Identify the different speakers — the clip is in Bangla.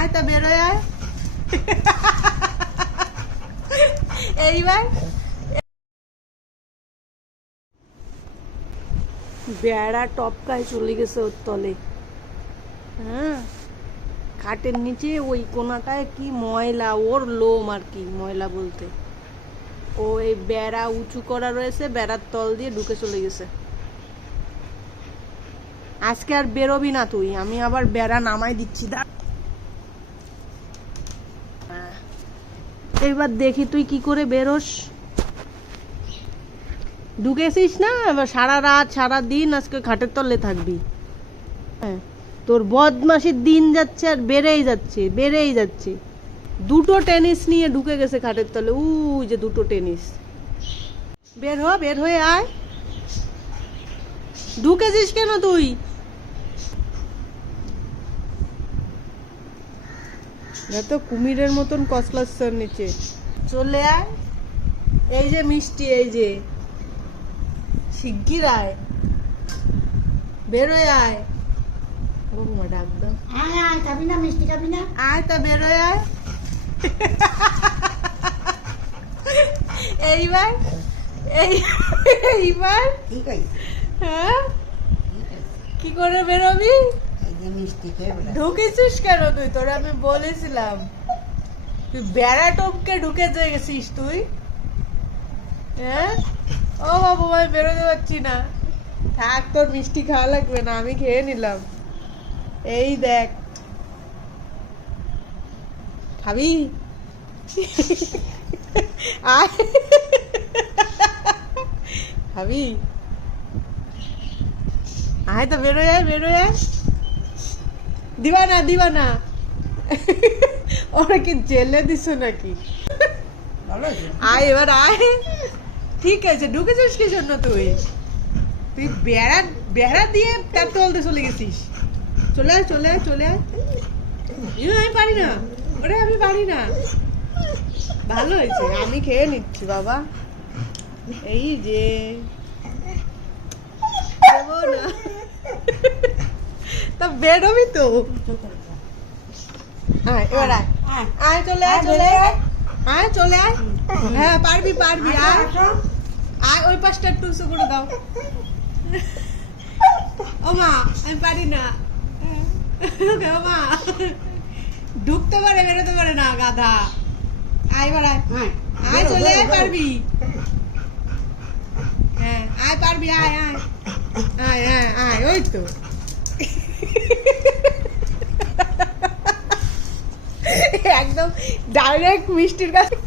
Speaker 1: আয় বেরোয় এইবার বেড়া টপকায় চলে গেছে ওর তলে। হ্যাঁ? খাটের নিচে ওই কোনাটায় কি ময়লা, ওর লোম আর কি, ময়লা বলতে। ও এই বেড়া উঁচু করা রয়েছে, বেড়ার তল দিয়ে ঢুকে চলে গেছে। আজকে আর বেরোবি না তুই, আমি আবার বেড়া নামাই দিচ্ছি, দা। এবার দেখি তুই কি করে বেরোস। ঢুকেছিস না? এবার সারা রাত, সারা দিন আজকে খাটের তলে থাকবি। হ্যাঁ তোর বদমাসির দিন যাচ্ছে আর বেড়েই যাচ্ছে বেড়েই যাচ্ছে। দুটো টেনিস নিয়ে ঢুকে গেছে খাটের তলে, উই যে দুটো টেনিস। বের হ, বের হয়ে আয়। ঢুকেছিস কেন তুই? তো কুমিরের মতন কসলাচ্ছর নিচে। চলে আয়। এই যে মিষ্টি এই যে। শিগগির আয়। বেরোয় আয়। বৌমা ডাক দাও।
Speaker 2: আয় আয় খাবি না মিষ্টি খাবি না?
Speaker 1: আয় তা বেরোয় আয়। এইবার এই এইবার। হ্যাঁ? কি করে বেরোবি? ঢুকেছিস কেন তুই? তোরা আমি বলেছিলাম। তুই বেড়া টপকে ঢুকে গেছিস তুই? ও বাবু বেরোতে পারছি না। থাক, তোর মিষ্টি খাওয়া লাগবে না, আমি খেয়ে নিলাম। এই দেখ। খাবি? খাবি? আয় তো, বেরোয়, আয় বেরোয়, আয়। দিবা না দিবা না ওরা কি জেলে দিছ নাকি? আয় এবার আয়। ঠিক আছে ঢুকেছিস কি জন্য তুই? তুই বেড়া বেড়া দিয়ে তার তলতে চলে গেছিস। চলে আয় চলে আয় চলে আয়। ইয়ে, আমি পারি না। ওরে আমি পারি না। ভালো হয়েছে আমি খেয়ে নিচ্ছি বাবা। এই যে দেবো না তা বেরোবি তো। আয় এবার আয়।
Speaker 2: আয়।
Speaker 1: আয়। চলে আয়
Speaker 2: আয়,
Speaker 1: চলে আয়। আয়। চলে আয়। হ্যাঁ পারবি পারবি আয় আয়। ওই পাশটা একটু উঁচু করে দাও। ও মা আমি পারি না। ও মা ঢুকতে পারে বেরোতে পারে না গাধা। আয় এবার আয়।
Speaker 2: আয়
Speaker 1: চলে আয় পারবি। হ্যাঁ আয় পারবি আয় আয়। আয় আয় আয় ওই তো। একদম ডাইরেক্ট মিষ্টির কাছে